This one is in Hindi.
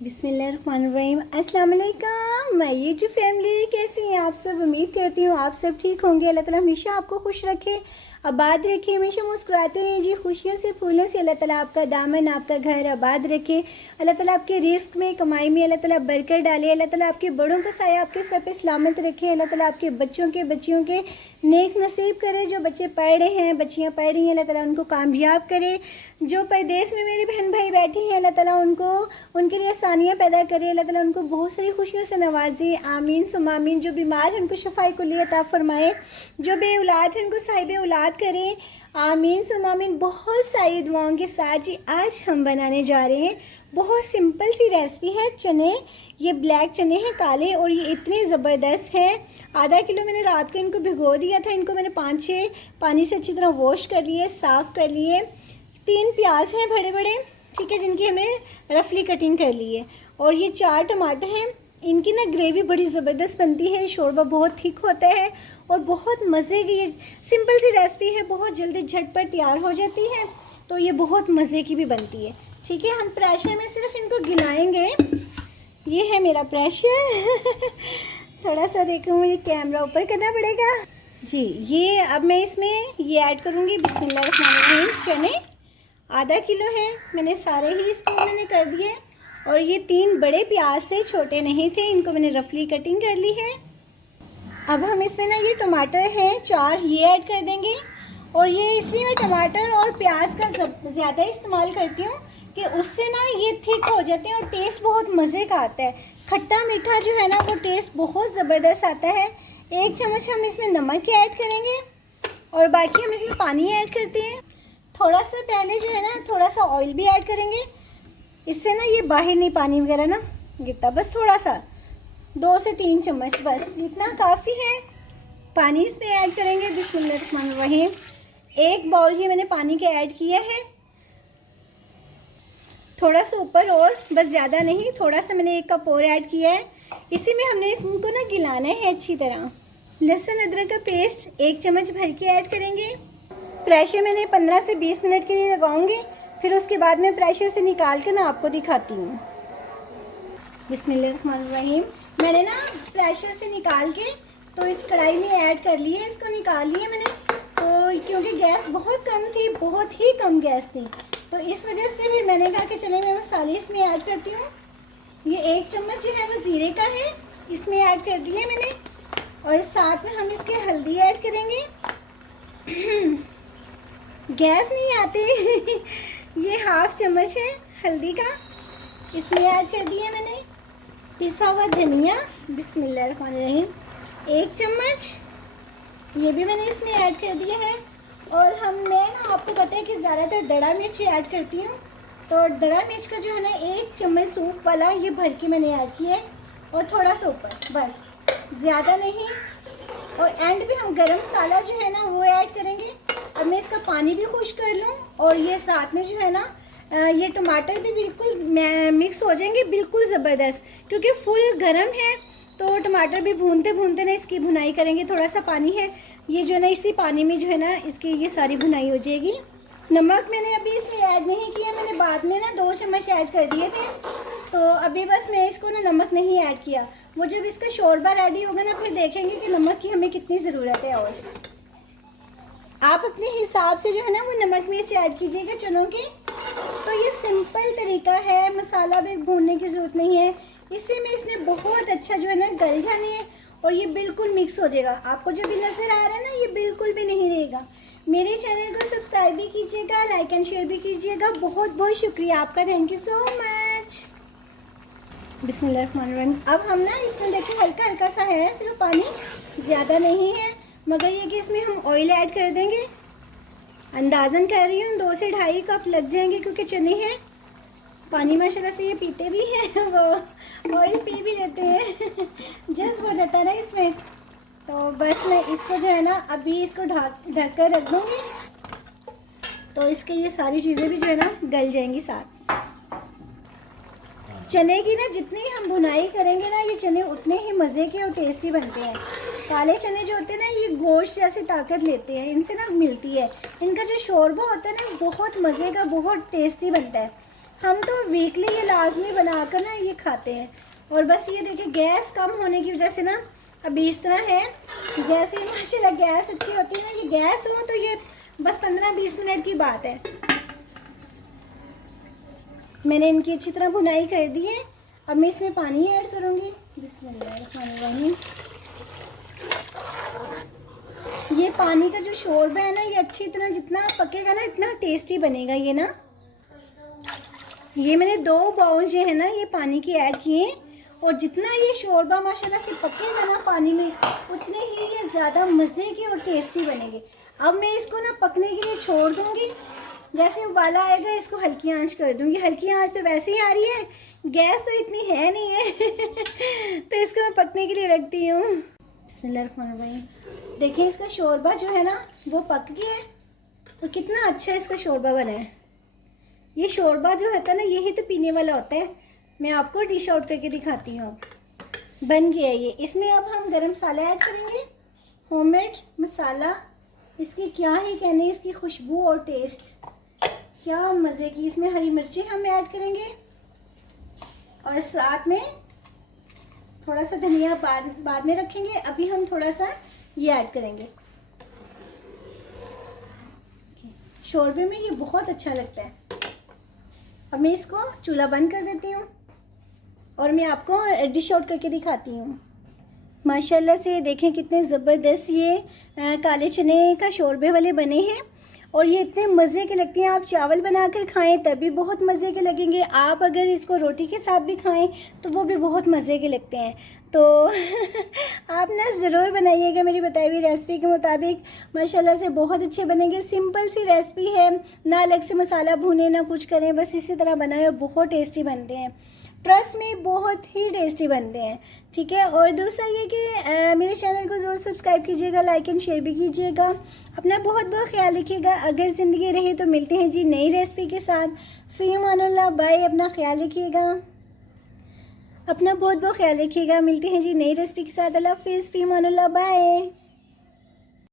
बिस्मिल्लाहिर्रहमानिर्रहीम। अस्सलाम वालेकुम। मैं यूट्यूब फैमिली, कैसी हैं आप सब? उम्मीद करती हूँ आप सब ठीक होंगे। अल्लाह ताला हमेशा आपको खुश रखे, आबाद रखे, हमेशा मुस्कुराते रहिए जी। खुशियों से फूलों से अल्लाह ताला आपका दामन, आपका घर आबाद रखे। अल्लाह ताला आपके रिस्क में, कमाई में अल्लाह ताला बरकत डाले। अल्लाह ताला आपके बड़ों का साया आपके सर पे सलामत रखे। अल्लाह ताला आपके बच्चों के बच्चियों के नेक नसीब करे। जो बच्चे पढ़ रहे हैं, बच्चियाँ पढ़ रही हैं, अल्लाह ताला उनको कामयाब करे। जो परदेश में मेरी बहन भाई बैठी हैं, अल्लाह ताला उनके लिए आसानियाँ पैदा करे। अल्लाह ताला उनको बहुत सारी खुशियों से नवाजे। आमीन सुम्मा आमीन। जो बीमार हैं उनको शफाई कुल्ली अता फरमाए। जो बे औलाद हैं उनको साहिब औलाद करें। आमीन सुम्मा आमीन। बहुत सारी दुआओं के साथ जी आज हम बनाने जा रहे हैं बहुत सिंपल सी रेसिपी है। चने, ये ब्लैक चने हैं काले, और ये इतने ज़बरदस्त हैं। आधा किलो मैंने रात को इनको भिगो दिया था। इनको मैंने 5-6 पानी से अच्छी तरह वॉश कर लिए, साफ़ कर लिए। 3 प्याज हैं बड़े बड़े, ठीक है, जिनकी हमने रफली कटिंग कर ली है। और ये 4 टमाटर हैं। इनकी ना ग्रेवी बड़ी ज़बरदस्त बनती है। शोरबा बहुत थिक होता है और बहुत मज़े की, ये सिंपल सी रेसिपी है, बहुत जल्दी झटपट तैयार हो जाती है। तो ये बहुत मज़े की भी बनती है, ठीक है। हम प्रेशर में सिर्फ इनको गिलाएंगे। ये है मेरा प्रेशर थोड़ा सा देखो, मुझे कैमरा ऊपर करना पड़ेगा जी। ये अब मैं इसमें ये ऐड करूँगी। बिस्मिल्लाहिर्रहमानिर्रहीम। चने आधा किलो है, मैंने सारे ही इसको मैंने कर दिए। और ये 3 बड़े प्याज थे, छोटे नहीं थे, इनको मैंने रफली कटिंग कर ली है। अब हम इसमें ना ये टमाटर हैं 4, ये ऐड कर देंगे। और ये इसलिए मैं टमाटर और प्याज का ज़्यादा इस्तेमाल करती हूँ कि उससे ना ये थिक हो जाते हैं और टेस्ट बहुत मज़े का आता है। खट्टा मीठा जो है ना वो टेस्ट बहुत ज़बरदस्त आता है। 1 चम्मच हम इसमें नमक ऐड करेंगे और बाकी हम इसमें पानी ऐड करते हैं। थोड़ा सा पहले जो है ना थोड़ा सा ऑयल भी ऐड करेंगे, इससे ना ये बाहर नहीं पानी वगैरह ना गिरता। बस थोड़ा सा 2 से 3 चम्मच, बस इतना काफ़ी है। पानी इसमें ऐड करेंगे। बिस्मिल्लाहिर्रहमानिर्रहीम। 1 बाउल ये मैंने पानी का ऐड किया है। थोड़ा सा ऊपर और, बस ज़्यादा नहीं, थोड़ा सा मैंने 1 कप और ऐड किया है। इसी में हमने इसको ना गिलाना है अच्छी तरह। लहसुन अदरक का पेस्ट 1 चम्मच भर के ऐड करेंगे। प्रेशर मैंने 15 से 20 मिनट के लिए लगाऊंगी, फिर उसके बाद मैं प्रेशर से निकाल के ना आपको दिखाती हूँ। बिस्मिल्लाहिर्रहमानिर्रहीम। मैंने ना प्रेशर से निकाल के तो इस कढ़ाई में ऐड कर लिए, इसको निकाल लिया मैंने। तो क्योंकि गैस बहुत कम थी, बहुत ही कम गैस थी, तो इस वजह से भी मैंने कहा कि चले मैं मसाले इसमें ऐड करती हूँ। ये 1 चम्मच जो है वो ज़ीरे का है, इसमें ऐड कर दिए मैंने। और इस साथ में हम इसके हल्दी ऐड करेंगे गैस नहीं आती ये 1/2 चम्मच है हल्दी का, इसमें ऐड कर दिया मैंने। पिसा हुआ धनिया, बिस्मिल्लाहिर्रहमानिर्रहीम, 1 चम्मच, ये भी मैंने इसमें ऐड कर दिया है। और मैं ना, आपको पता है कि ज़्यादातर दड़ा मिर्च ऐड करती हूँ, तो दड़ा मिर्च का जो है ना 1 चम्मच सूप वाला ये भर के मैंने ऐड किया है। और थोड़ा सा ऊपर, बस ज़्यादा नहीं। और एंड पे हम गरम मसाला जो है ना वो ऐड करेंगे। अब मैं इसका पानी भी खुश कर लूँ, और ये साथ में जो है ना ये टमाटर भी बिल्कुल मिक्स हो जाएंगे, बिल्कुल ज़बरदस्त। क्योंकि फुल गरम है तो टमाटर भी भूनते भूनते ना इसकी भुनाई करेंगे। थोड़ा सा पानी है, ये जो है ना इसी पानी में जो है ना इसकी ये सारी भुनाई हो जाएगी। नमक मैंने अभी इसमें ऐड नहीं किया, मैंने बाद में ना 2 चम्मच ऐड कर दिए थे, तो अभी बस मैं इसको ना नमक नहीं ऐड किया। वो जब इसका शोरबा रेडी होगा ना फिर देखेंगे कि नमक की हमें कितनी ज़रूरत है। और आप अपने हिसाब से जो है ना वो नमक मिर्च ऐड कीजिएगा चनों के। तो ये सिंपल तरीका है, मसाला भी भूनने की ज़रूरत नहीं है। इसी में इसने बहुत अच्छा जो है ना गल जाने है और ये बिल्कुल मिक्स हो जाएगा। आपको जो भी नज़र आ रहा है ना ये बिल्कुल भी नहीं रहेगा। मेरे चैनल को सब्सक्राइब भी कीजिएगा, लाइक एंड शेयर भी कीजिएगा। बहुत बहुत शुक्रिया आपका, थैंक यू सो मच। बिस्मिल्लाहिर्रहमानिर्रहीम। अब हम ना इसमें देखिए हल्का हल्का सा है सिर्फ पानी, ज़्यादा नहीं है, मगर ये कि इसमें हम ऑयल ऐड कर देंगे। अंदाज़न कर रही हूँ 2 से 2.5 कप लग जाएंगे, क्योंकि चने हैं। पानी माशाल्लाह से ये पीते भी हैं वो ऑयल पी भी लेते हैं जज्ब हो जाता है ना इसमें। तो बस मैं इसको जो है ना अभी इसको ढक कर रख दूँगी, तो इसके ये सारी चीज़ें भी जो है ना गल जाएंगी साथ। चने की ना जितनी हम भुनाई करेंगे ना ये चने उतने ही मज़े के और टेस्टी बनते हैं। काले चने जो होते हैं ना ये गोश्त जैसे ताकत लेते हैं, इनसे ना मिलती है। इनका जो शोरबा होता है ना बहुत मज़े का, बहुत टेस्टी बनता है। हम तो वीकली ये लाजमी बनाकर ना ये खाते हैं। और बस ये देखिए गैस कम होने की वजह से ना अभी इस तरह है, जैसे माशाल्लाह गैस अच्छी होती है ना, ये गैस हो तो ये बस 15-20 मिनट की बात है। मैंने इनकी अच्छी तरह भुनाई कर दी है। अब मैं इसमें पानी ऐड करूँगी। बिस्मिल्लाहिर्रहमानिर्रहीम। ये पानी का जो शोरबा है ना, ये अच्छी तरह जितना पकेगा ना इतना टेस्टी बनेगा ये ना। ये मैंने 2 बाउल जो है ना ये पानी की ऐड किए, और जितना ये शोरबा माशाल्लाह से पकेगा ना पानी में, उतने ही ये ज़्यादा मज़े के और टेस्टी बनेंगे। अब मैं इसको ना पकने के लिए छोड़ दूँगी। जैसे उबाला आएगा इसको हल्की आंच कर दूँगी। हल्की आंच तो वैसे ही आ रही है, गैस तो इतनी है नहीं है तो इसको मैं पकने के लिए रखती हूँ। बिस्मिल्लाहिर्रहमानिर्रहीम। देखिए इसका शोरबा जो है ना वो पक गया है, और कितना अच्छा इसका शोरबा बना है। ये शोरबा जो होता है ना यही तो पीने वाला होता है। मैं आपको डिश आउट करके दिखाती हूँ। अब बन गया ये। इसमें अब हम गरम मसाला ऐड करेंगे, होममेड मसाला। इसकी क्या ही कहने, इसकी खुशबू और टेस्ट क्या मज़े की। इसमें हरी मिर्ची हम ऐड करेंगे, और साथ में थोड़ा सा धनिया बाद में रखेंगे। अभी हम थोड़ा सा ये ऐड करेंगे। शोरबे में ये बहुत अच्छा लगता है। अब मैं इसको चूल्हा बंद कर देती हूँ, और मैं आपको डिश आउट करके दिखाती हूँ। माशाल्लाह से देखें कितने ज़बरदस्त ये काले चने का शोरबे वाले बने हैं, और ये इतने मज़े के लगते हैं। आप चावल बनाकर खाएं तब भी बहुत मज़े के लगेंगे। आप अगर इसको रोटी के साथ भी खाएं तो वो भी बहुत मज़े के लगते हैं। तो आप ना ज़रूर बनाइएगा मेरी बताई हुई रेसिपी के मुताबिक। माशाल्लाह से बहुत अच्छे बनेंगे। सिंपल सी रेसिपी है, ना अलग से मसाला भूने ना कुछ करें, बस इसी तरह बनाए और बहुत टेस्टी बनते हैं। ट्रस्ट में बहुत ही टेस्टी बनते हैं। ठीक है, और दूसरा ये कि मेरे चैनल को ज़रूर सब्सक्राइब कीजिएगा, लाइक एंड शेयर भी कीजिएगा। अपना बहुत बहुत ख्याल रखिएगा। अगर ज़िंदगी रही तो मिलते हैं जी नई रेसिपी के साथ। फ़ी अमानुल्लाह, बाय। अपना ख्याल रखिएगा, अपना बहुत बहुत ख्याल रखिएगा। मिलते हैं जी नई रेसिपी के साथ। अल्लाह हाफ़िज़। फ़ी अमानुल्लाह, बाय।